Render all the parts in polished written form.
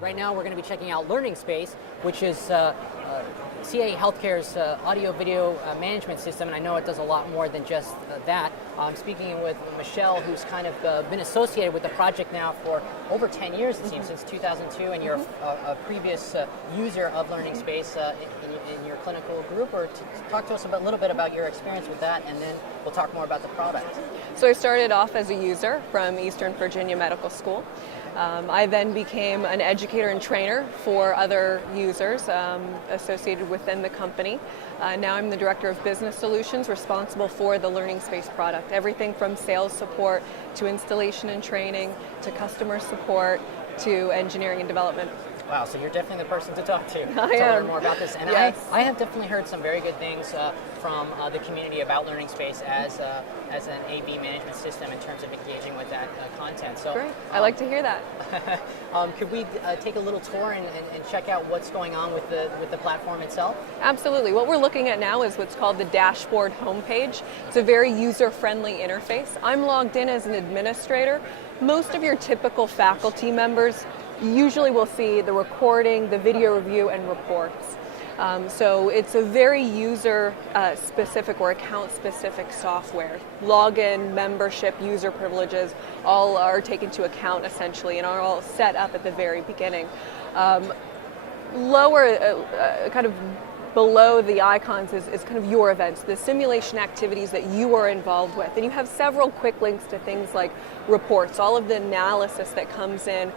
Right now we're going to be checking out LearningSpace, which is CAE Healthcare's audio-video management system, and I know it does a lot more than just that. I'm speaking with Michelle, who's kind of been associated with the project now for over 10 years, it seems, since 2002, and you're a previous user of LearningSpace in your clinical group, or talk to us a little bit about your experience with that, and then we'll talk more about the product. So I started off as a user from Eastern Virginia Medical School. I then became an educator and trainer for other users associated within the company. Now I'm the Director of Business Solutions, responsible for the LearningSpace product. Everything from sales support to installation and training to customer support to engineering and development. Wow, so you're definitely the person to talk to I am. learn more about this. And yes. I have definitely heard some very good things from the community about LearningSpace as an AV management system in terms of engaging with that content. So great. I like to hear that. Could we take a little tour and check out what's going on with the platform itself? Absolutely. What we're looking at now is what's called the dashboard homepage. It's a very user-friendly interface. I'm logged in as an administrator. Most of your typical faculty members usually will see the recording, the video review, and reports. So it's a very user-specific or account-specific software. Login, membership, user privileges, all are taken into account essentially and are all set up at the very beginning. Kind of below the icons is kind of your events, the simulation activities that you are involved with. And you have several quick links to things like reports, all of the analysis that comes in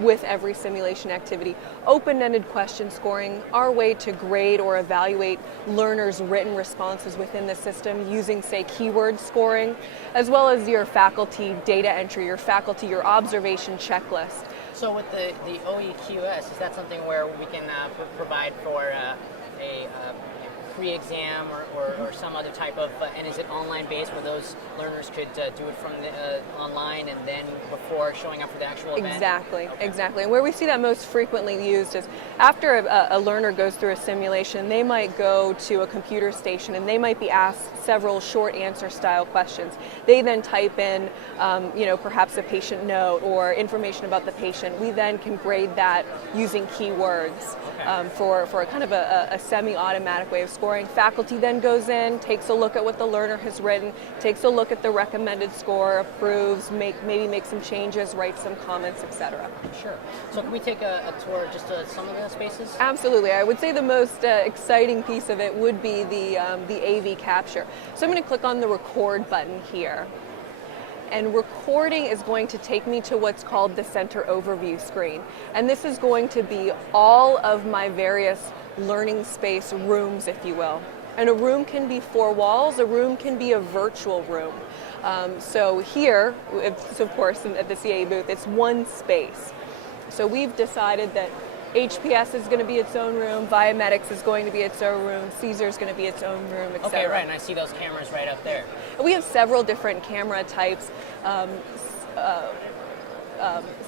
with every simulation activity, open-ended question scoring, our way to grade or evaluate learners' written responses within the system using, say, keyword scoring, as well as your faculty data entry, your observation checklist. So with the OEQS, is that something where we can provide for a pre-exam or some other type of, and is it online based where those learners could do it from online and then before showing up for the actual event? Exactly, okay. Exactly. And where we see that most frequently used is after a learner goes through a simulation, they might go to a computer station and they might be asked several short answer style questions. They then type in, perhaps a patient note or information about the patient. We then can grade that using keywords for a kind of a semi-automatic way of scoring. Faculty then goes in, takes a look at what the learner has written, takes a look at the recommended score, approves, maybe make some changes, write some comments, etc. Sure. So can we take a tour of just some of the spaces? Absolutely. I would say the most exciting piece of it would be the AV capture. So I'm going to click on the record button here. And recording is going to take me to what's called the center overview screen. And this is going to be all of my various LearningSpace rooms, if you will. And a room can be 4 walls, a room can be a virtual room. So here, it's, of course, at the CAE booth, it's one space. So we've decided that HPS is going to be its own room, Biomedics is going to be its own room, Caesar is going to be its own room, etc. Okay, right, and I see those cameras right up there. We have several different camera types,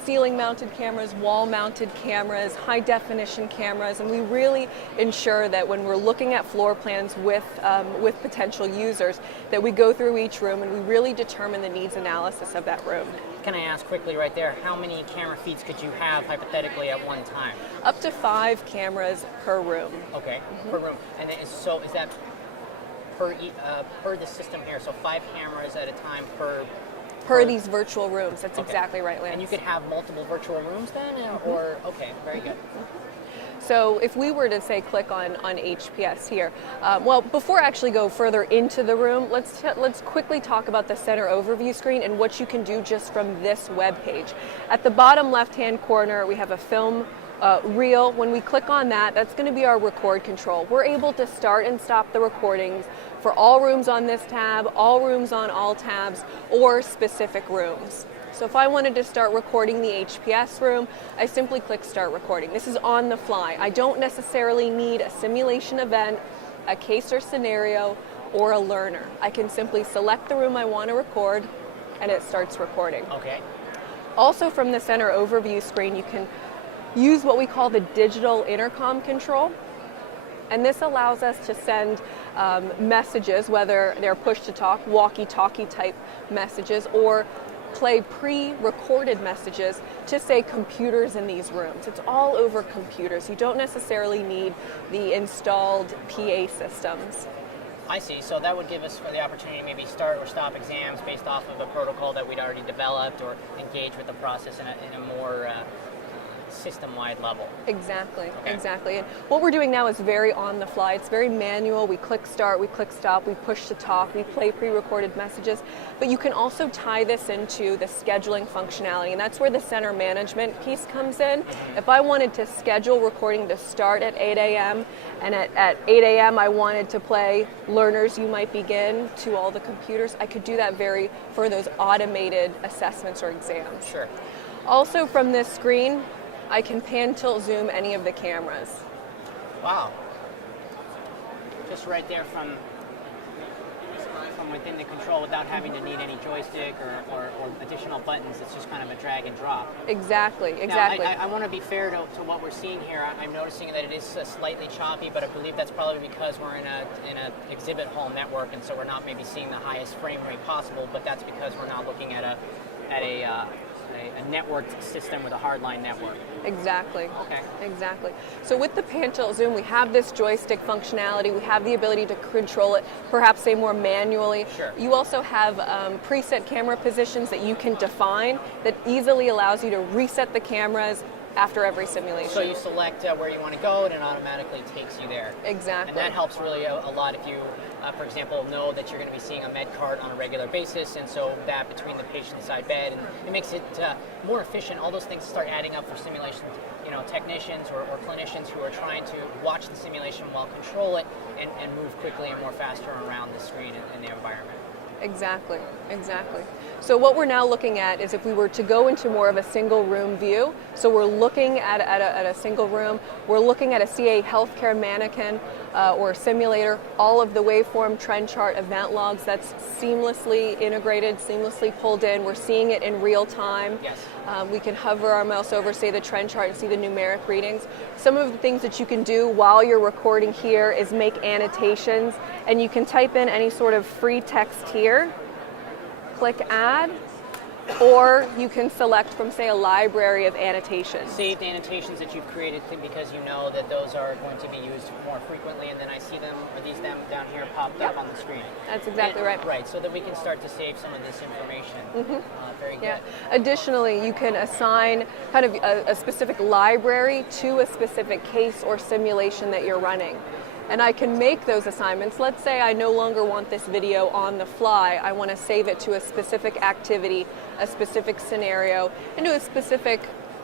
ceiling-mounted cameras, wall-mounted cameras, high-definition cameras, and we really ensure that when we're looking at floor plans with potential users, that we go through each room and we really determine the needs analysis of that room. Can I ask quickly right there, how many camera feeds could you have hypothetically at one time? Up to 5 cameras per room. Okay, per room. And so is that per the system here, so 5 cameras at a time per these virtual rooms. That's exactly right, Lance. And you could have multiple virtual rooms then, or okay, very good. So if we were to say click on HPS here, well, before I actually go further into the room, let's quickly talk about the center overview screen and what you can do just from this web page. At the bottom left-hand corner, we have a film reel. When we click on that, that's going to be our record control. We're able to start and stop the recordings for all rooms on this tab, all rooms on all tabs, or specific rooms. So if I wanted to start recording the HPS room, I simply click Start Recording. This is on the fly. I don't necessarily need a simulation event, a case or scenario, or a learner. I can simply select the room I want to record, and it starts recording. Okay. Also from the center overview screen, you can use what we call the digital intercom control. And this allows us to send messages, whether they're push-to-talk, walkie-talkie type messages, or play pre-recorded messages to, say, computers in these rooms. It's all over computers. You don't necessarily need the installed PA systems. I see. So that would give us the opportunity to maybe start or stop exams based off of a protocol that we'd already developed, or engage with the process in a more system-wide level. Exactly, Okay. exactly. And what we're doing now is very on the fly. It's very manual. We click start, we click stop, we push to talk, we play pre-recorded messages. But you can also tie this into the scheduling functionality, and that's where the center management piece comes in. If I wanted to schedule recording to start at 8 a.m. and at 8 a.m. I wanted to play Learners You Might Begin to all the computers, I could do that for those automated assessments or exams. Sure. Also from this screen, I can pan, tilt, zoom any of the cameras. Wow. Just right there from within the control without having to need any joystick or additional buttons. It's just kind of a drag and drop. Exactly, exactly. Now, I want to be fair to what we're seeing here. I'm noticing that it is slightly choppy, but I believe that's probably because we're in an exhibit hall network, and so we're not maybe seeing the highest frame rate possible, but that's because we're not looking at a networked system with a hardline network. Exactly. Okay. Exactly. So with the pan, tilt, zoom, we have this joystick functionality. We have the ability to control it, perhaps say more manually. Sure. You also have preset camera positions that you can define that easily allows you to reset the cameras after every simulation. So you select where you want to go, and it automatically takes you there. Exactly. And that helps really a lot if you, for example, know that you're going to be seeing a med cart on a regular basis, and so that between the patient side bed, and it makes it more efficient. All those things start adding up for simulation, technicians or clinicians who are trying to watch the simulation while control it and move quickly and more faster around the screen and the environment. Exactly, exactly. So what we're now looking at is if we were to go into more of a single room view, so we're looking at a single room, we're looking at a CAE healthcare mannequin or simulator, all of the waveform, trend chart, event logs, that's seamlessly integrated, seamlessly pulled in. We're seeing it in real time. Yes. We can hover our mouse over, say, the trend chart and see the numeric readings. Some of the things that you can do while you're recording here is make annotations, and you can type in any sort of free text here, click add, or you can select from, say, a library of annotations. Saved annotations that you've created because you know that those are going to be used more frequently, and then I see them, or these them down here popped up on the screen. That's exactly right. Right, so that we can start to save some of this information. Very good. Yeah. Additionally, you can assign kind of a specific library to a specific case or simulation that you're running. And I can make those assignments. Let's say I no longer want this video on the fly. I want to save it to a specific activity, a specific scenario, and to a specific,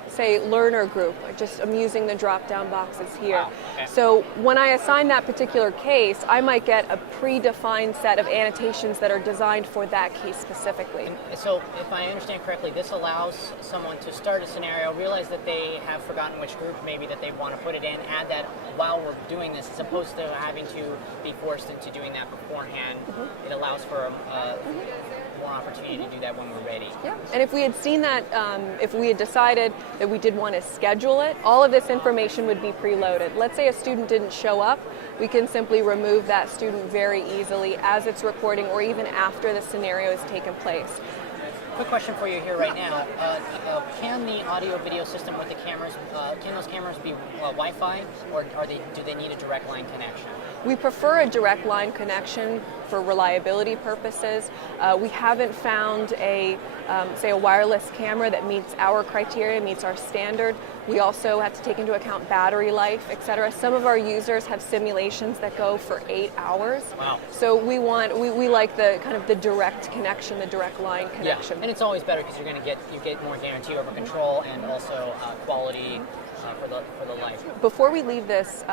say, learner group. I'm using the drop-down boxes here. Wow. Okay. So when I assign that particular case, I might get a predefined set of annotations that are designed for that case specifically. And so if I understand correctly, this allows someone to start a scenario, realize that they have forgotten which group maybe that they want to put it in, add that while we're doing this, as opposed to having to be forced into doing that beforehand. It allows for more opportunity to do that when we're ready. Yeah, and if we had seen that, if we had decided that we did want to schedule it, all of this information would be preloaded. Let's say a student didn't show up, we can simply remove that student very easily as it's recording or even after the scenario has taken place. Quick question for you here right now. Can the audio-video system with the cameras, can those cameras be Wi-Fi, or do they need a direct line connection? We prefer a direct line connection for reliability purposes. We haven't found say a wireless camera that meets our criteria, meets our standard. We also have to take into account battery life, etc. Some of our users have simulations that go for 8 hours. Wow. So we like the kind of the direct connection, the direct line connection. Yeah. And it's always better because you get more guarantee over control and also quality for the life. Before we leave this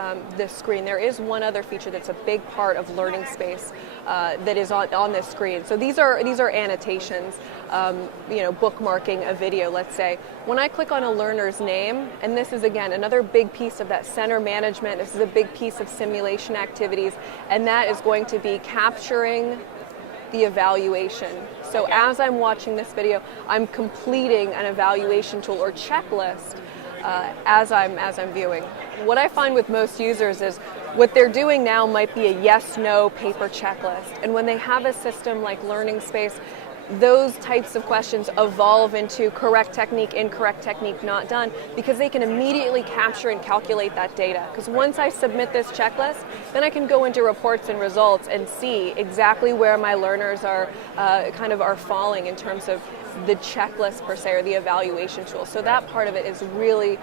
screen, there is one other feature that's a big part of LearningSpace that is on this screen. So these are annotations, bookmarking a video, let's say. When I click on a learner's name, and this is again another big piece of that center management, this is a big piece of simulation activities, and that is going to be capturing the evaluation. So as I'm watching this video, I'm completing an evaluation tool or checklist as I'm viewing. What I find with most users is what they're doing now might be a yes/no paper checklist, and when they have a system like LearningSpace, those types of questions evolve into correct technique, incorrect technique, not done, because they can immediately capture and calculate that data. Because once I submit this checklist, then I can go into reports and results and see exactly where my learners are are falling in terms of the checklist per se, or the evaluation tool. So that part of it is really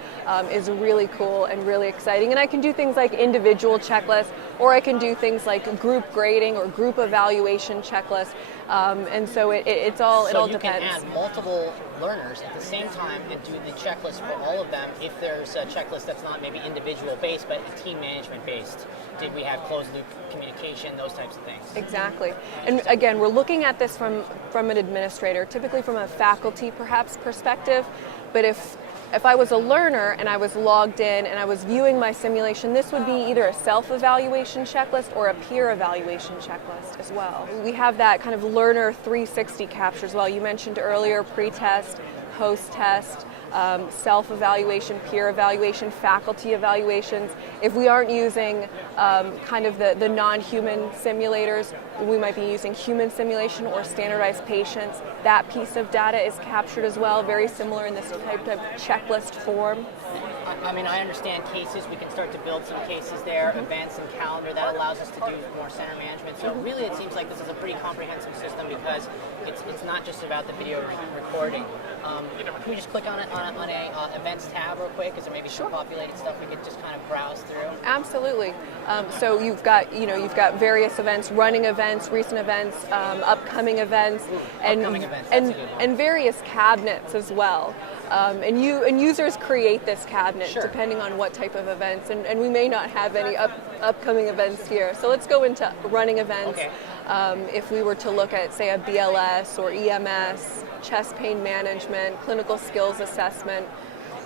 cool and really exciting. And I can do things like individual checklists, or I can do things like group grading or group evaluation checklists. And so it all depends. You can add multiple learners at the same time and do the checklist for all of them if there's a checklist that's not maybe individual based but team management based. Did we have closed loop communication, those types of things? Exactly. And again, we're looking at this from an administrator, typically from a faculty perhaps perspective, but if I was a learner and I was logged in and I was viewing my simulation, this would be either a self-evaluation checklist or a peer evaluation checklist as well. We have that kind of learner 360 capture as well. You mentioned earlier pre-test, post-test, self-evaluation, peer evaluation, faculty evaluations. If we aren't using the non-human simulators, we might be using human simulation or standardized patients. That piece of data is captured as well, very similar in this type of checklist form. I mean, I understand cases. We can start to build some cases there, events and calendar. That allows us to do more center management. So really it seems like this is a pretty comprehensive system because it's not just about the video recording. Can we just click on a events tab real quick? Is there maybe some populated stuff we could just kind of browse through? Absolutely. So you've got various events, running events, recent events, upcoming events, and various cabinets as well. And users create this cabinet depending on what type of events, and we may not have any upcoming events here. So let's go into running events. Okay. If we were to look at, say, a BLS or EMS, chest pain management, clinical skills assessment,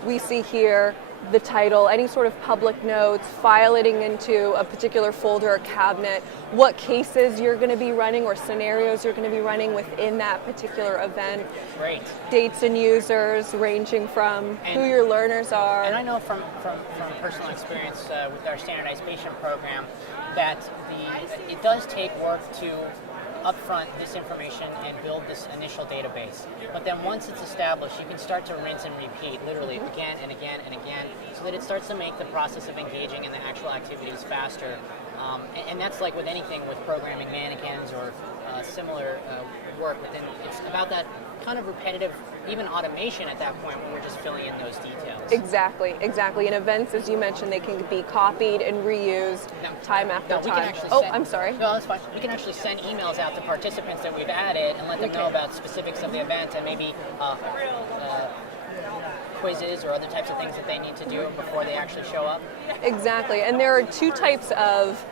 we see here the title, any sort of public notes, filing into a particular folder or cabinet, what cases you're going to be running or scenarios you're going to be running within that particular event. Great. Dates and users ranging from who your learners are. And I know from personal experience with our standardized patient program that it does take work to upfront this information and build this initial database. But then once it's established, you can start to rinse and repeat literally again and again and again so that it starts to make the process of engaging in the actual activities faster. And that's like with anything with programming mannequins or similar work within, it's about that kind of repetitive, even automation at that point when we're just filling in those details. Exactly. In events, as you mentioned, they can be copied and reused time after time. I'm sorry. No, that's fine. We can actually send emails out to participants that we've added and let them know about specifics of the event and maybe quizzes or other types of things that they need to do before they actually show up. Exactly. And there are two types of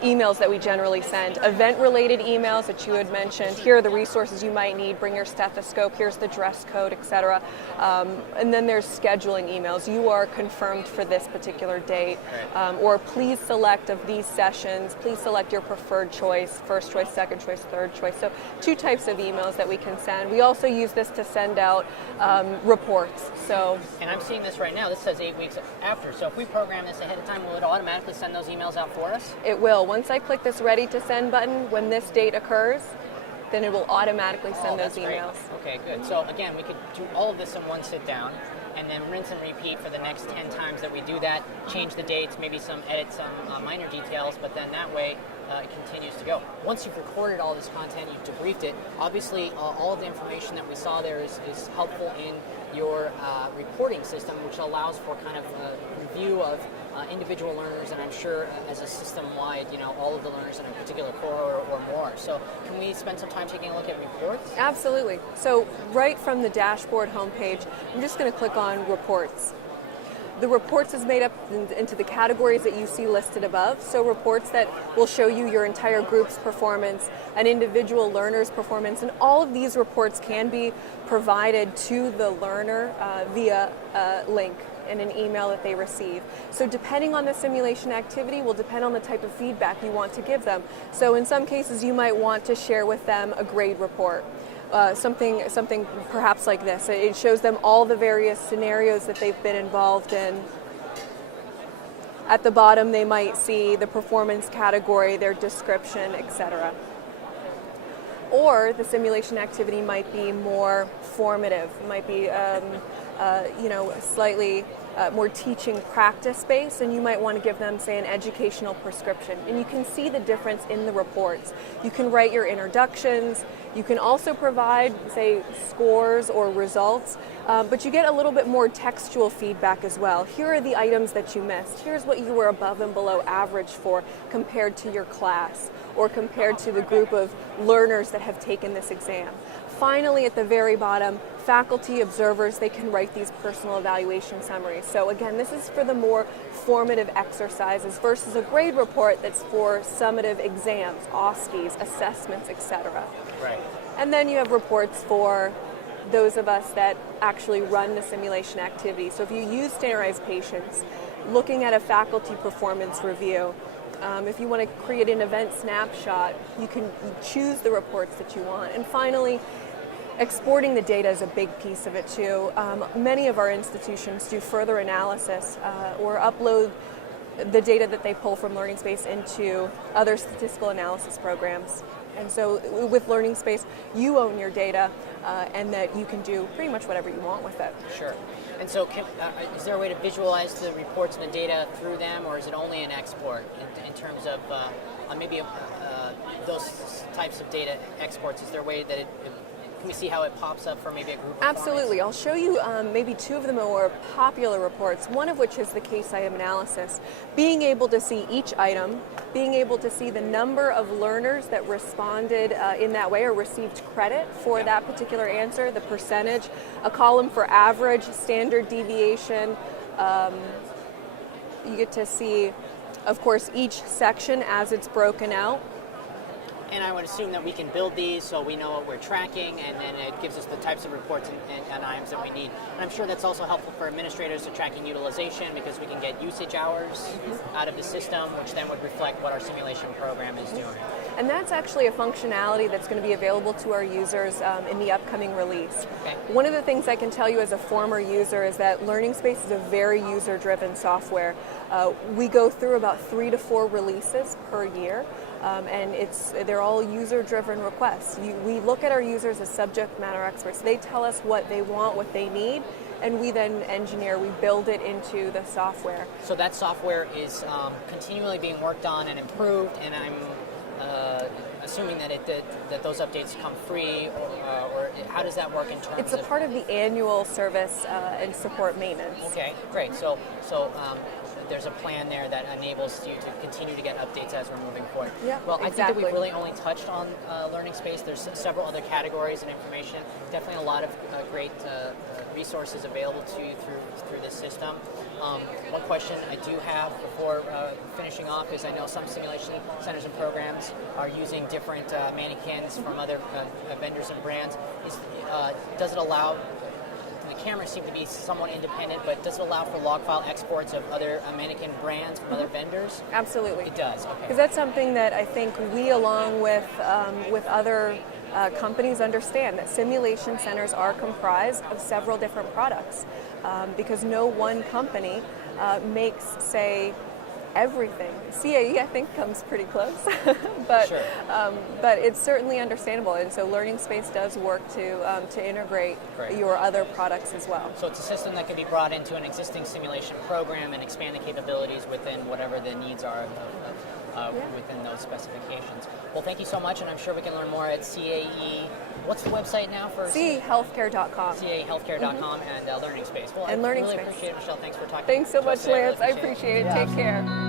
emails that we generally send. Event-related emails that you had mentioned. Here are the resources you might need. Bring your stethoscope. Here's the dress code, etc. And then there's scheduling emails. You are confirmed for this particular date. Or please select of these sessions. Please select your preferred choice, first choice, second choice, third choice. So two types of emails that we can send. We also use this to send out reports. And I'm seeing this right now. This says 8 weeks after. So if we program this ahead of time, will it automatically send those emails out for us? It will. Once I click this ready to send button, when this date occurs, then it will automatically send those emails. Great. Okay, good. So again, we could do all of this in one sit down and then rinse and repeat for the next 10 times that we do that, change the dates, maybe edit some minor details, but then that way it continues to go. Once you've recorded all this content, you've debriefed it, obviously all of the information that we saw there is helpful in your reporting system, which allows for kind of a review of individual learners, and I'm sure as a system-wide, all of the learners in a particular core or more. So can we spend some time taking a look at reports? Absolutely. So right from the dashboard homepage, I'm just going to click on reports. The reports is made up into the categories that you see listed above. So reports that will show you your entire group's performance, an individual learner's performance, and all of these reports can be provided to the learner via a link in an email that they receive. So depending on the simulation activity will depend on the type of feedback you want to give them. So in some cases you might want to share with them a grade report. Something perhaps like this. It shows them all the various scenarios that they've been involved in. At the bottom they might see the performance category, their description, etc. or the simulation activity might be more formative, might be slightly more teaching practice based, and you might want to give them, say, an educational prescription. And you can see the difference in the reports. You can write your introductions. You can also provide, say, scores or results, but you get a little bit more textual feedback as well. Here are the items that you missed. Here's what you were above and below average for compared to your class or compared to the group of learners that have taken this exam. Finally, at the very bottom, faculty observers, they can write these personal evaluation summaries. So again, this is for the more formative exercises versus a grade report that's for summative exams, OSCEs, assessments, etc. Right. And then you have reports for those of us that actually run the simulation activity. So if you use standardized patients, looking at a faculty performance review, if you want to create an event snapshot, you can choose the reports that you want. And finally, exporting the data is a big piece of it too. Many of our institutions do further analysis or upload the data that they pull from LearningSpace into other statistical analysis programs. And so with LearningSpace, you own your data and that you can do pretty much whatever you want with it. Sure. And so is there a way to visualize the reports and the data through them, or is it only an export in terms of maybe those types of data exports? Is there a way that can we see how it pops up for maybe a group of Absolutely. clients? I'll show you maybe two of the more popular reports, one of which is the case item analysis. Being able to see each item, being able to see the number of learners that responded in that way or received credit for that particular answer, the percentage, a column for average, standard deviation. You get to see, of course, each section as it's broken out. And I would assume that we can build these so we know what we're tracking, and then it gives us the types of reports and items that we need. And I'm sure that's also helpful for administrators to tracking utilization, because we can get usage hours out of the system, which then would reflect what our simulation program is doing. And that's actually a functionality that's going to be available to our users in the upcoming release. Okay. One of the things I can tell you as a former user is that LearningSpace is a very user-driven software. We go through about 3 to 4 releases per year. And they're all user-driven requests. We look at our users as subject matter experts. They tell us what they want, what they need, and we then engineer, we build it into the software. So that software is continually being worked on and improved, and I'm assuming that those updates come free, or how does that work in terms of... It's a part of the annual service and support maintenance. Okay, great. So there's a plan there that enables you to continue to get updates as we're moving forward. Yeah, well, exactly. I think that we've really only touched on LearningSpace. There's several other categories and information. Definitely a lot of great resources available to you through this system. One question I do have before finishing off is, I know some simulation centers and programs are using different mannequins from other vendors and brands. Does it allow... The cameras seem to be somewhat independent, but does it allow for log file exports of other mannequin brands from other vendors? Absolutely. It does, okay. Because that's something that I think we, along with other companies, understand, that simulation centers are comprised of several different products, because no one company makes, say, everything. CAE, I think, comes pretty close, but sure. But it's certainly understandable, and so LearningSpace does work to integrate your other products as well. So it's a system that can be brought into an existing simulation program and expand the capabilities within whatever the needs are within those specifications. Well, thank you so much, and I'm sure we can learn more at CAE. What's the website now for CAEhealthcare.com. CAEhealthcare.com and LearningSpace. Well, and I LearningSpace. really appreciate it, Michelle. Thanks for talking. Thanks so much, today. Lance. I appreciate it. Take care.